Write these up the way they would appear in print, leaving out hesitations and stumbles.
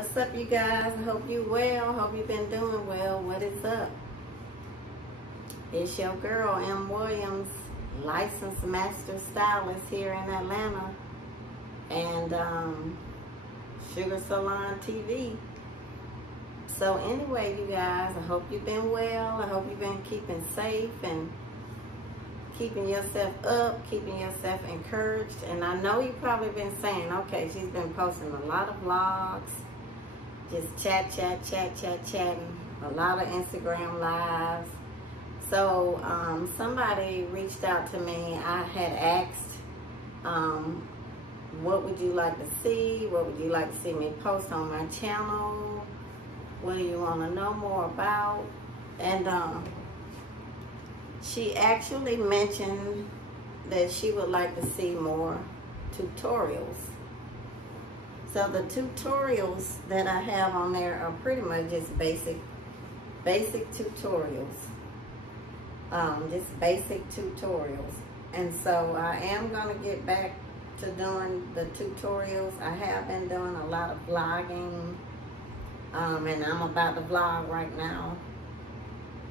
What's up, you guys? I hope you well. Hope you've been doing well. What is up? It's your girl, M. Williams, licensed master stylist here in Atlanta, and SugarSalonTV. So anyway, you guys, I hope you've been well. I hope you've been keeping safe and keeping yourself up, keeping yourself encouraged. And I know you've probably been saying, okay, she's been posting a lot of vlogs, just chatting, a lot of Instagram lives. So somebody reached out to me. I had asked, what would you like to see? What would you like to see me post on my channel? What do you want to know more about? And she actually mentioned that she would like to see more tutorials. So the tutorials that I have on there are pretty much just basic tutorials. Just basic tutorials. And so I am going to get back to doing the tutorials. I have been doing a lot of vlogging, and I'm about to vlog right now.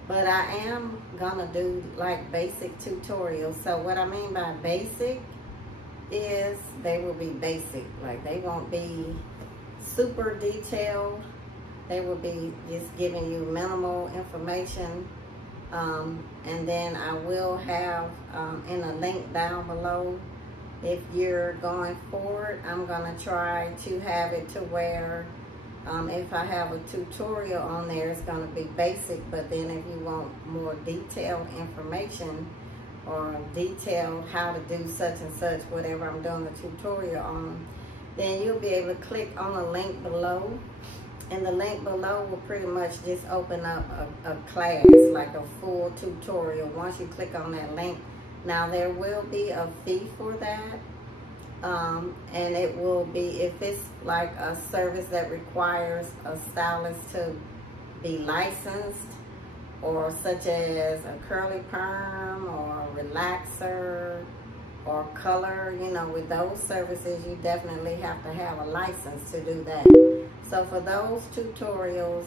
But I am gonna do like basic tutorials. So what I mean by basic is they will be basic. Like, they won't be super detailed. They will be just giving you minimal information. And then I will have in a link down below, if you're going forward, I'm gonna try to have it to where if I have a tutorial on there, it's going to be basic, but then if you want more detailed information or detailed how to do such and such, whatever I'm doing the tutorial on, then you'll be able to click on the link below, and the link below will pretty much just open up a class, like a full tutorial once you click on that link. Now, there will be a fee for that. And it will be, if it's like a service that requires a stylist to be licensed, or such as a curly perm or a relaxer or color, you know, with those services, you definitely have to have a license to do that. So for those tutorials,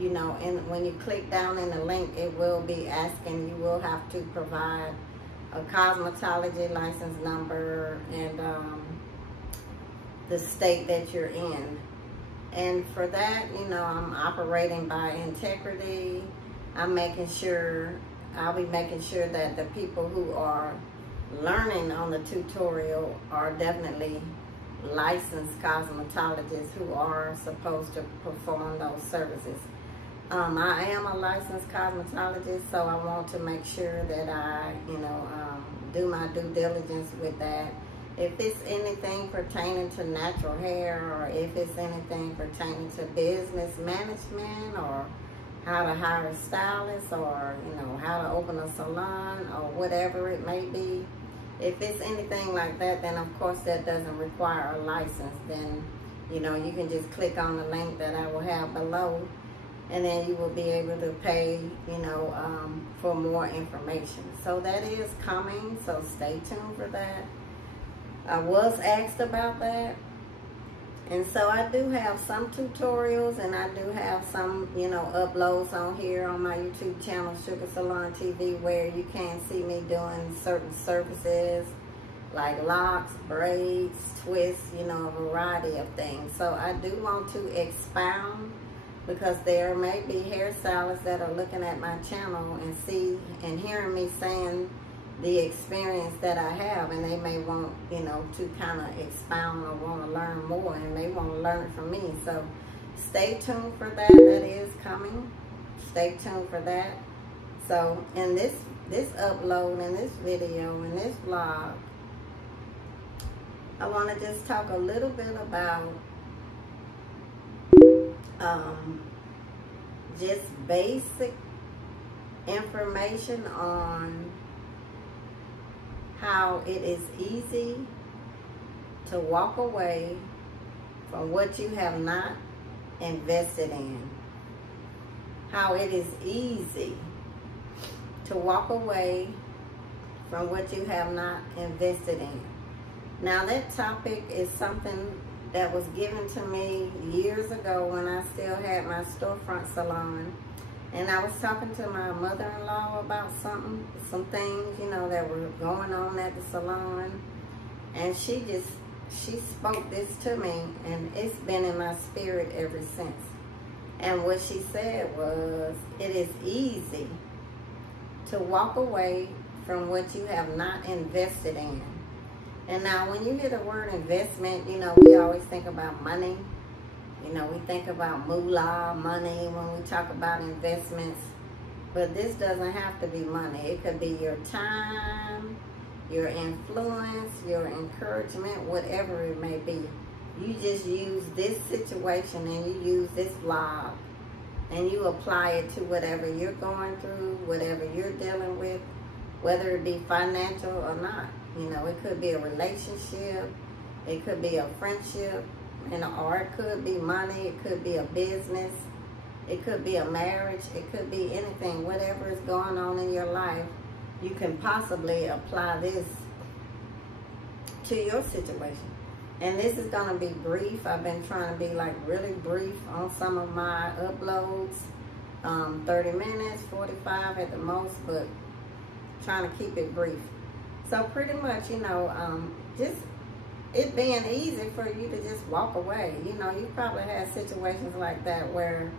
you know, and when you click down in the link, it will be asking, you will have to provide a cosmetology license number and the state that you're in. And for that, you know, I'm operating by integrity. I'll be making sure that the people who are learning on the tutorial are definitely licensed cosmetologists who are supposed to perform those services. I am a licensed cosmetologist, so I want to make sure that I, you know, do my due diligence with that. If it's anything pertaining to natural hair, or if it's anything pertaining to business management, or how to hire a stylist, or, you know, how to open a salon, or whatever it may be, if it's anything like that, then of course that doesn't require a license. Then, you know, you can just click on the link that I will have below, and then you will be able to pay, you know, for more information. So that is coming, so stay tuned for that. I was asked about that, and so I do have some tutorials, and I do have some, you know, uploads on here on my YouTube channel, SugarSalonTV, where you can see me doing certain services like locks, braids, twists, you know, a variety of things. So I do want to expound, because there may be hairstylists that are looking at my channel and see and hearing me saying the experience that I have, and they may want, you know, to kind of expound or want to learn more, and they want to learn from me. So stay tuned for that. That is coming. Stay tuned for that. So in this upload, in this video, in this vlog, I want to just talk a little bit about just basic information on how it is easy to walk away from what you have not invested in. How it is easy to walk away from what you have not invested in. Now, that topic is something that was given to me years ago when I still had my storefront salon. And I was talking to my mother-in-law about some things, you know, that were going on at the salon. And she spoke this to me, and it's been in my spirit ever since. And what she said was, it is easy to walk away from what you have not invested in. And now when you hear the word investment, you know, we always think about money. You know, we think about moolah, money, when we talk about investments. But this doesn't have to be money. It could be your time, your influence, your encouragement, whatever it may be. You just use this situation and you use this vlog and you apply it to whatever you're going through, whatever you're dealing with, whether it be financial or not. You know, it could be a relationship, it could be a friendship, or it could be money, it could be a business, it could be a marriage, it could be anything. Whatever is going on in your life, you can possibly apply this to your situation. And this is going to be brief. I've been trying to be like really brief on some of my uploads. 30 minutes, 45 at the most, but trying to keep it brief. So pretty much, you know, just it being easy for you to just walk away. You know, you probably had situations like that where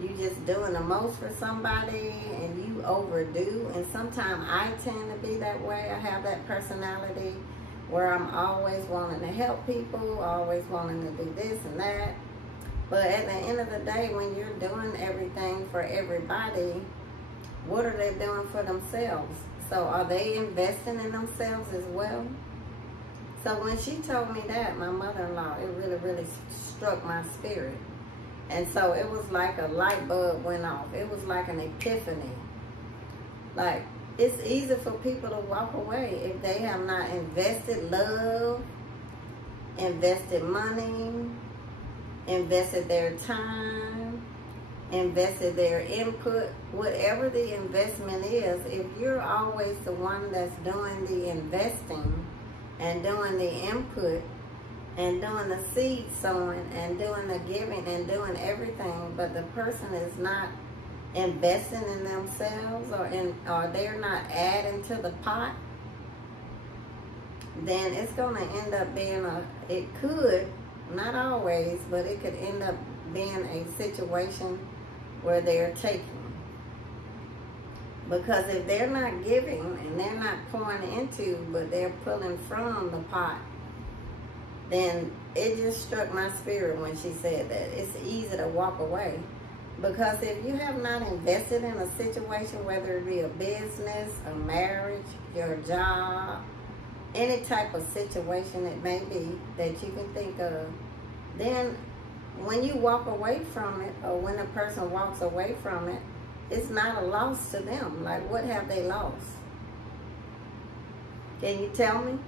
you just doing the most for somebody and you overdo. And sometimes I tend to be that way. I have that personality where I'm always wanting to help people, always wanting to do this and that. But at the end of the day, when you're doing everything for everybody, what are they doing for themselves? So are they investing in themselves as well? So when she told me that, my mother-in-law, it really, really struck my spirit. And so it was like a light bulb went off. It was like an epiphany. Like, it's easy for people to walk away if they have not invested love, invested money, invested their time, invested their input. Whatever the investment is, if you're always the one that's doing the investing and doing the input and doing the seed sowing and doing the giving and doing everything, but the person is not investing in themselves or they're not adding to the pot, then it's going to end up being it could, not always, but it could end up being a situation where they're taking. Because if they're not giving and they're not pouring into, but they're pulling from the pot, then it just struck my spirit when she said that. It's easy to walk away. Because if you have not invested in a situation, whether it be a business, a marriage, your job, any type of situation it may be that you can think of, then when you walk away from it, or when a person walks away from it, it's not a loss to them. Like, what have they lost? Can you tell me?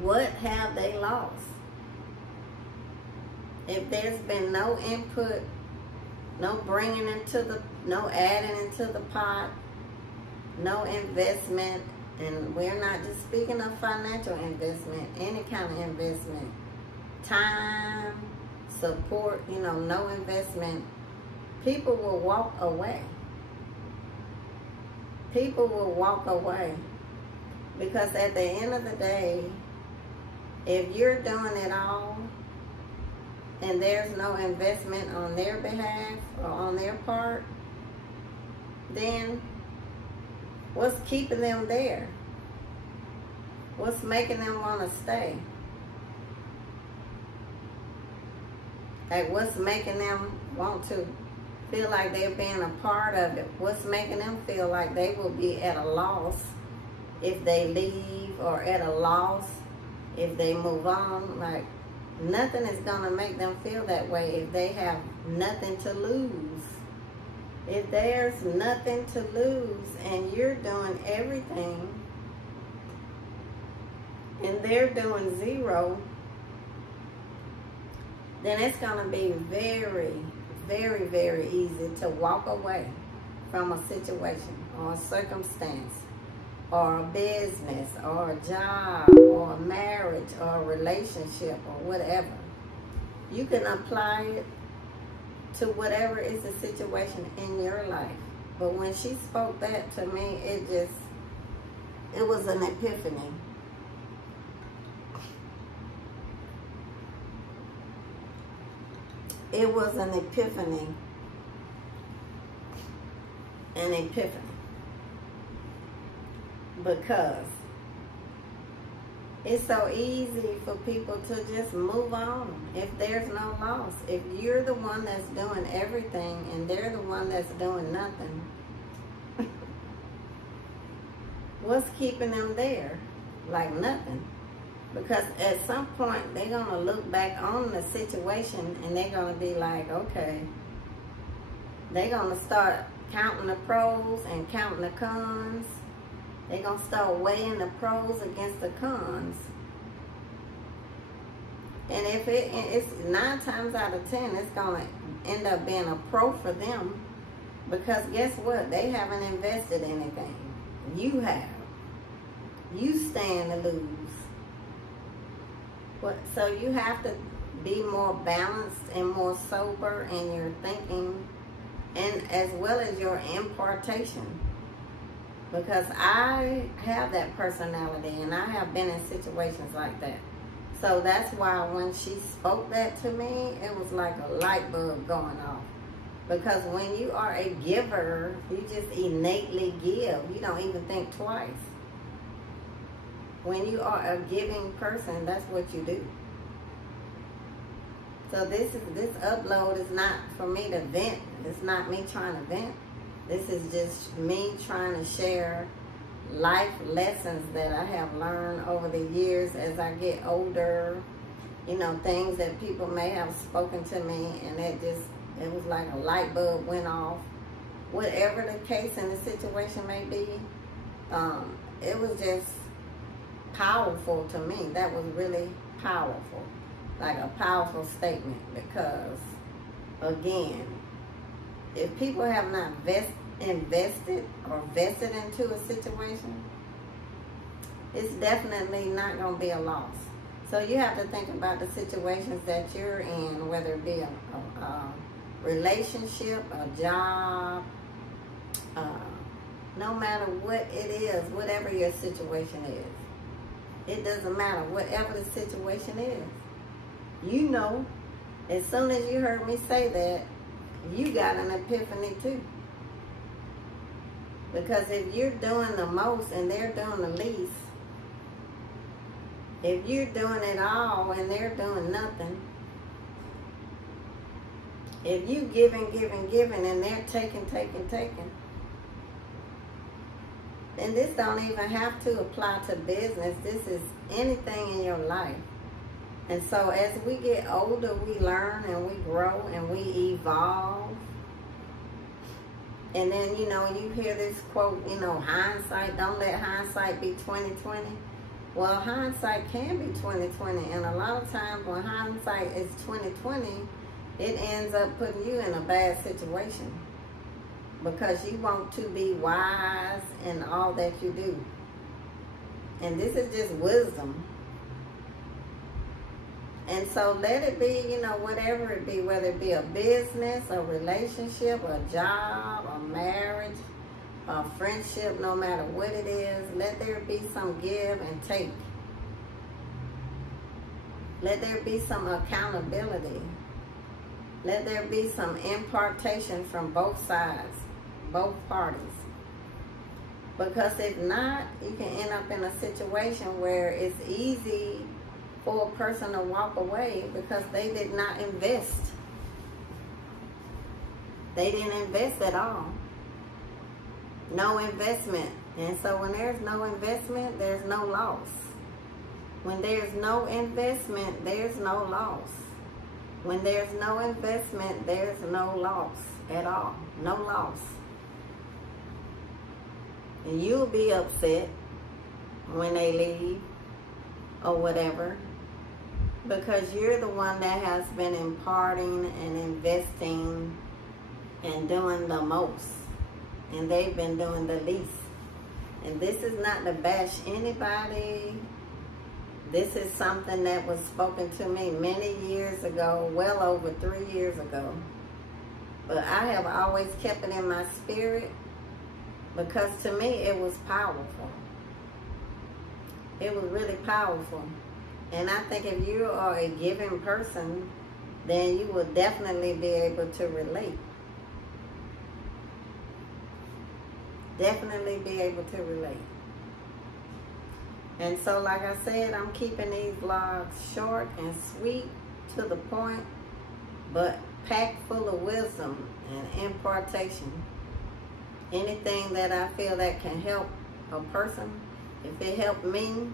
What have they lost? If there's been no input, no bringing into no adding into the pot, no investment, and we're not just speaking of financial investment, any kind of investment, time, support, you know, no investment, people will walk away. People will walk away. Because at the end of the day, if you're doing it all and there's no investment on their behalf or on their part, then what's keeping them there? What's making them want to stay? Like, what's making them want to feel like they're being a part of it? What's making them feel like they will be at a loss if they leave, or at a loss if they move on? Like, nothing is going to make them feel that way if they have nothing to lose. If there's nothing to lose and you're doing everything and they're doing zero, then it's going to be very, very, very easy to walk away from a situation or a circumstance or a business or a job or a marriage marriage or a relationship or whatever. You can apply it to whatever is the situation in your life. But when she spoke that to me, it was an epiphany. It was an epiphany. An epiphany. Because it's so easy for people to just move on if there's no loss. If you're the one that's doing everything and they're the one that's doing nothing, what's keeping them there? Like nothing. Because at some point, they're going to look back on the situation and they're going to be like, okay, they're going to start counting the pros and counting the cons. They're going to start weighing the pros against the cons. And if it's 9 times out of 10, it's going to end up being a pro for them. Because guess what? They haven't invested anything. You have. You stand to lose. So you have to be more balanced and more sober in your thinking, and as well as your impartation. Because I have that personality and I have been in situations like that. So that's why when she spoke that to me, it was like a light bulb going off. Because when you are a giver, you just innately give. You don't even think twice. When you are a giving person, that's what you do. So this upload is not for me to vent. It's not me trying to vent. This is just me trying to share life lessons that I have learned over the years as I get older. You know, things that people may have spoken to me, and it was like a light bulb went off. Whatever the case and the situation may be, it was just powerful to me. That was really powerful. Like a powerful statement, because again, if people have not invested or vested into a situation, it's definitely not going to be a loss. So you have to think about the situations that you're in, whether it be a relationship, a job, no matter what it is, whatever your situation is. It doesn't matter, whatever the situation is. You know, as soon as you heard me say that, you got an epiphany too. Because if you're doing the most and they're doing the least, if you're doing it all and they're doing nothing, if you giving and they're taking, and this don't even have to apply to business. This is anything in your life. And so as we get older, we learn and we grow and we evolve. And then, you know, you hear this quote, you know, hindsight, don't let hindsight be 20/20. Well, hindsight can be 20/20. And a lot of times when hindsight is 20/20, it ends up putting you in a bad situation. Because you want to be wise in all that you do. And this is just wisdom. And so let it be, you know, whatever it be, whether it be a business, a relationship, a job, a marriage, a friendship, no matter what it is, let there be some give and take. Let there be some accountability. Let there be some impartation from both sides, both parties. Because if not, you can end up in a situation where it's easy for a person to walk away because they did not invest. They didn't invest at all. No investment. And so when there's no investment, there's no loss. When there's no investment, there's no loss. When there's no investment, there's no loss at all. No loss. And you'll be upset when they leave or whatever, because you're the one that has been imparting and investing and doing the most, and they've been doing the least. And this is not to bash anybody This is something that was spoken to me many years ago, well over 3 years ago. But I have always kept it in my spirit because to me it was powerful. It was really powerful. And I think if you are a giving person, then you will definitely be able to relate. Definitely be able to relate. And so, like I said, I'm keeping these vlogs short and sweet, to the point, but packed full of wisdom and impartation. Anything that I feel that can help a person, if it helped me,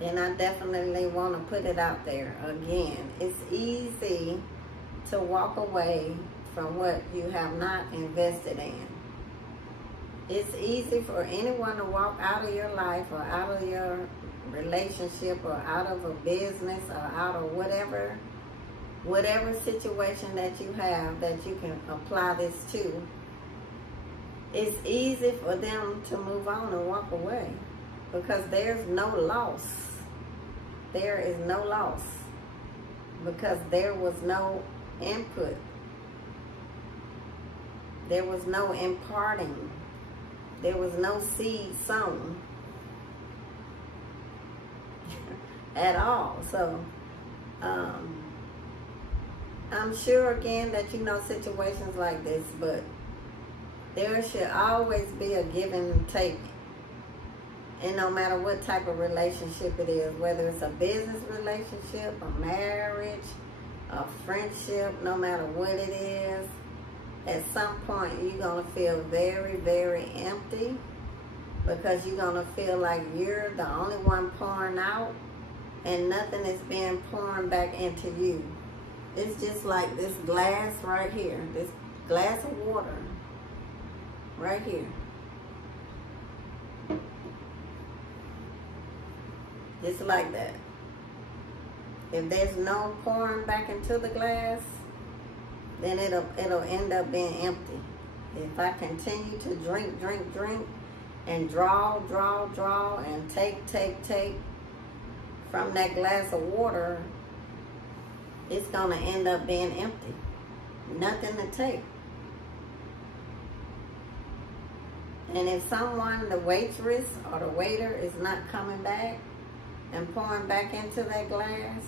then I definitely want to put it out there. Again, it's easy to walk away from what you have not invested in. It's easy for anyone to walk out of your life or out of your relationship or out of a business or out of whatever situation that you have that you can apply this to. It's easy for them to move on and walk away because there's no loss. There is no loss because there was no input. There was no imparting. There was no seed sown at all. So, I'm sure again that you know situations like this, but there should always be a give and take. And no matter what type of relationship it is, whether it's a business relationship, a marriage, a friendship, no matter what it is, at some point you're going to feel very, very empty because you're going to feel like you're the only one pouring out and nothing is being poured back into you. It's just like this glass right here, this glass of water right here. Just like that. If there's no pouring back into the glass, then it'll end up being empty. If I continue to drink, and draw, and take from that glass of water, it's gonna end up being empty. Nothing to take. And if someone, the waitress or the waiter, is not coming back and pouring back into that glass,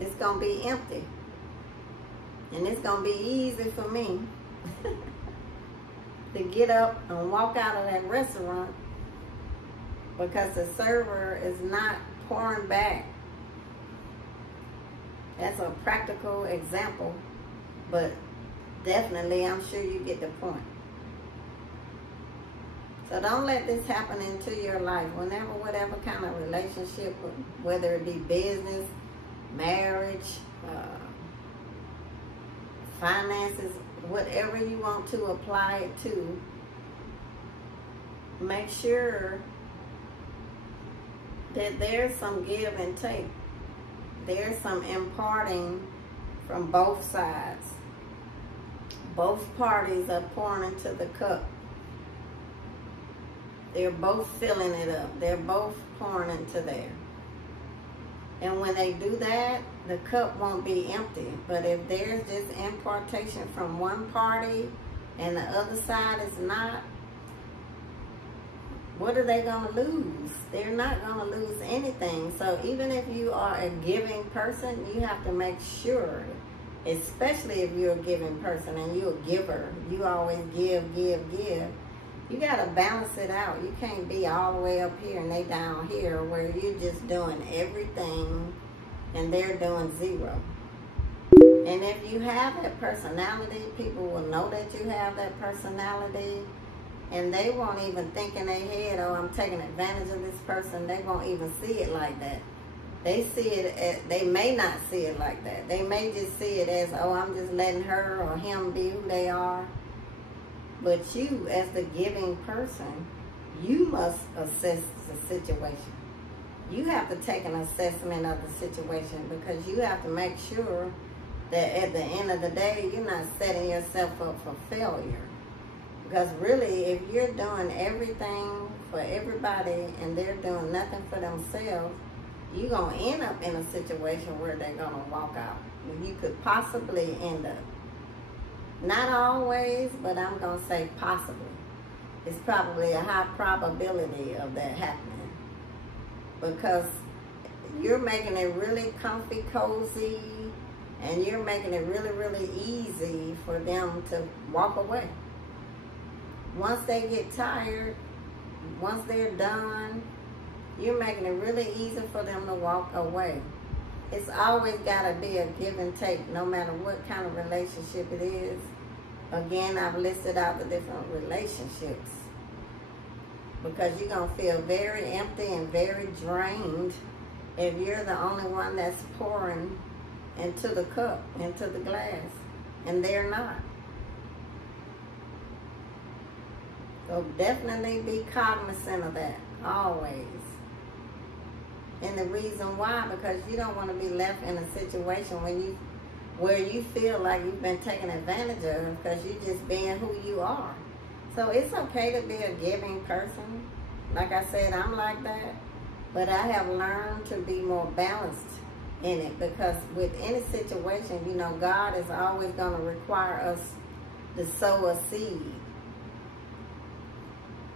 it's gonna be empty. And it's going to be easy for me to get up and walk out of that restaurant because the server is not pouring back. That's a practical example, but definitely I'm sure you get the point. So don't let this happen into your life. Whenever, whatever kind of relationship, whether it be business, marriage, finances, whatever you want to apply it to, make sure that there's some give and take. There's some imparting from both sides. Both parties are pouring into the cup. They're both filling it up. They're both pouring into there. And when they do that, the cup won't be empty. But if there's just impartation from one party and the other side is not, what are they going to lose? They're not going to lose anything. So even if you are a giving person, you have to make sure, especially if you're a giving person and you're a giver, you always give. You got to balance it out. You can't be all the way up here and they down here where you're just doing everything and they're doing zero. And if you have that personality, people will know that you have that personality, and they won't even think in their head, oh, I'm taking advantage of this person. They won't even see it like that. They see it as, they may not see it like that. They may just see it as, oh, I'm just letting her or him be who they are. But you, as the giving person, you must assess the situation. You have to take an assessment of the situation because you have to make sure that at the end of the day, you're not setting yourself up for failure. Because really, if you're doing everything for everybody and they're doing nothing for themselves, you're going to end up in a situation where they're going to walk out. You could possibly end up. Not always, but I'm going to say possibly. It's probably a high probability of that happening. Because you're making it really comfy, cozy, and you're making it really, really easy for them to walk away. Once they get tired, once they're done, you're making it really easy for them to walk away. It's always got to be a give and take, no matter what kind of relationship it is. Again, I've listed out the different relationships. Because you're going to feel very empty and very drained if you're the only one that's pouring into the cup, into the glass, and they're not. So definitely be cognizant of that, always. And the reason why, because you don't want to be left in a situation where you feel like you've been taken advantage of because you're just being who you are. So it's okay to be a giving person. Like I said, I'm like that. But I have learned to be more balanced in it, because with any situation, you know, God is always going to require us to sow a seed.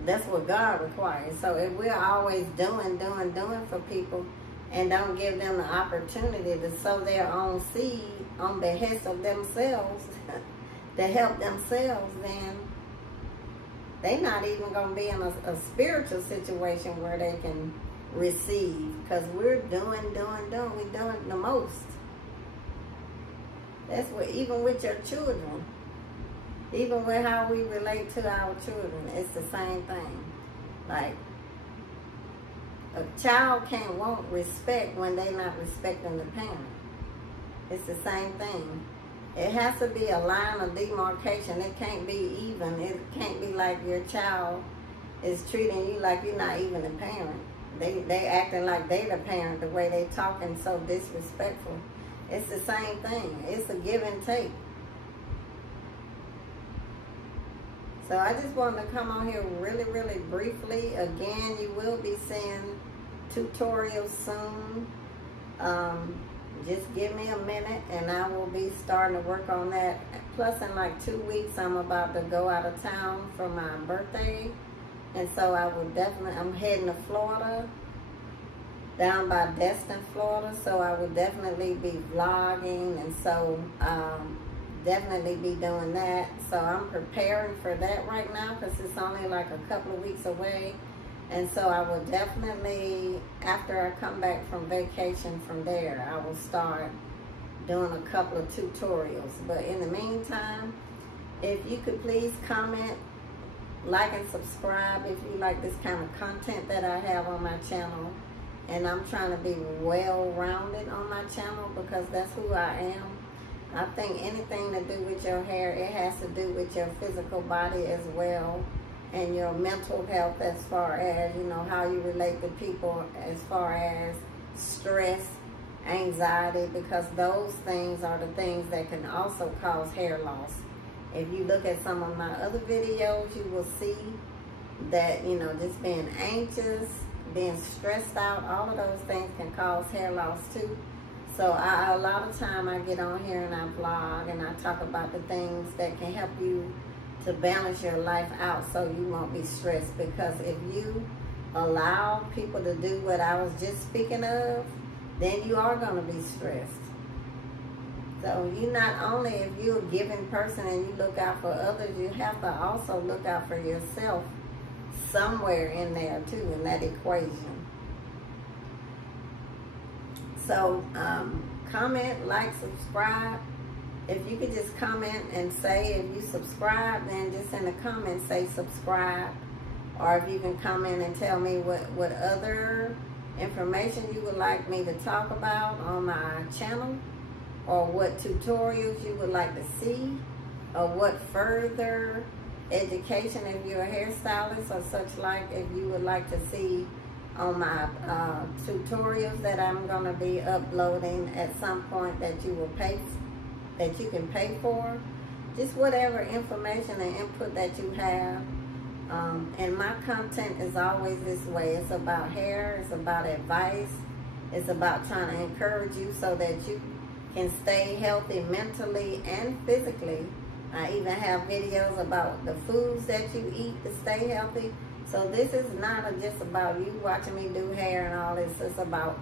That's what God requires. So if we're always doing for people and don't give them the opportunity to sow their own seed on behest of themselves to help themselves, then they're not even going to be in a spiritual situation where they can receive, because we're doing. We're doing the most. That's what, even with your children, even with how we relate to our children, it's the same thing. Like, a child can't want respect when they're not respecting the parent. It's the same thing. It has to be a line of demarcation. It can't be even. It can't be like your child is treating you like you're not even a parent. They acting like they the parent, the way they talking so disrespectful. It's the same thing. It's a give and take. So I just wanted to come on here really, really briefly. Again, you will be seeing tutorials soon. Just give me a minute and I will be starting to work on that. Plus, in like 2 weeks, I'm about to go out of town for my birthday. And so I will definitely, I'm heading to Florida, down by Destin, Florida. So I will definitely be vlogging, and so definitely be doing that. So I'm preparing for that right now because it's only like a couple of weeks away. And so I will definitely, after I come back from vacation from there, I will start doing a couple of tutorials. But in the meantime, if you could please comment, like, and subscribe if you like this kind of content that I have on my channel. And I'm trying to be well-rounded on my channel because that's who I am. I think anything to do with your hair, it has to do with your physical body as well, and your mental health as far as, you know, how you relate to people, as far as stress, anxiety, because those things are the things that can also cause hair loss. If you look at some of my other videos, you will see that, you know, just being anxious, being stressed out, all of those things can cause hair loss too. So a lot of time I get on here and I vlog and I talk about the things that can help you to balance your life out so you won't be stressed. Because if you allow people to do what I was just speaking of, then you are going to be stressed. So you not only, if you're a giving person and you look out for others, you have to also look out for yourself somewhere in there too, in that equation. So comment, like, subscribe. If you could just comment and say if you subscribe, then just in the comments say subscribe. Or if you can comment and tell me what other information you would like me to talk about on my channel, or what tutorials you would like to see, or what further education, if you're a hairstylist or such like, if you would like to see on my tutorials that I'm going to be uploading at some point that you will pay, that you can pay for. Just whatever information and input that you have, And my content is always this way. It's about hair, it's about advice, it's about trying to encourage you so that you can stay healthy mentally and physically. I even have videos about the foods that you eat to stay healthy. So this is not just about you watching me do hair and all this. It's about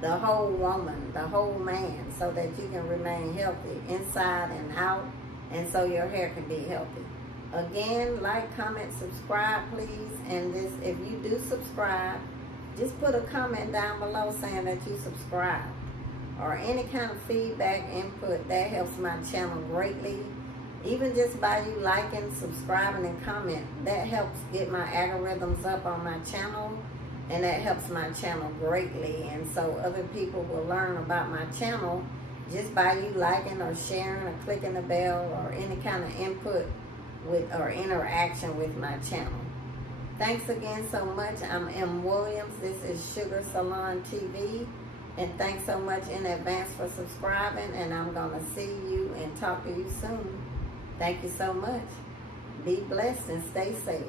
the whole woman, the whole man, so that you can remain healthy inside and out, and so your hair can be healthy. Again, like, comment, subscribe, please. And this, if you do subscribe, just put a comment down below saying that you subscribe, or any kind of feedback, input. That helps my channel greatly. Even just by you liking, subscribing, and comment, that helps get my algorithms up on my channel, and that helps my channel greatly. And so other people will learn about my channel just by you liking or sharing or clicking the bell or any kind of input with or interaction with my channel. Thanks again so much. I'm M. Williams. This is Sugar Salon TV. And thanks so much in advance for subscribing. And I'm going to see you and talk to you soon. Thank you so much. Be blessed and stay safe.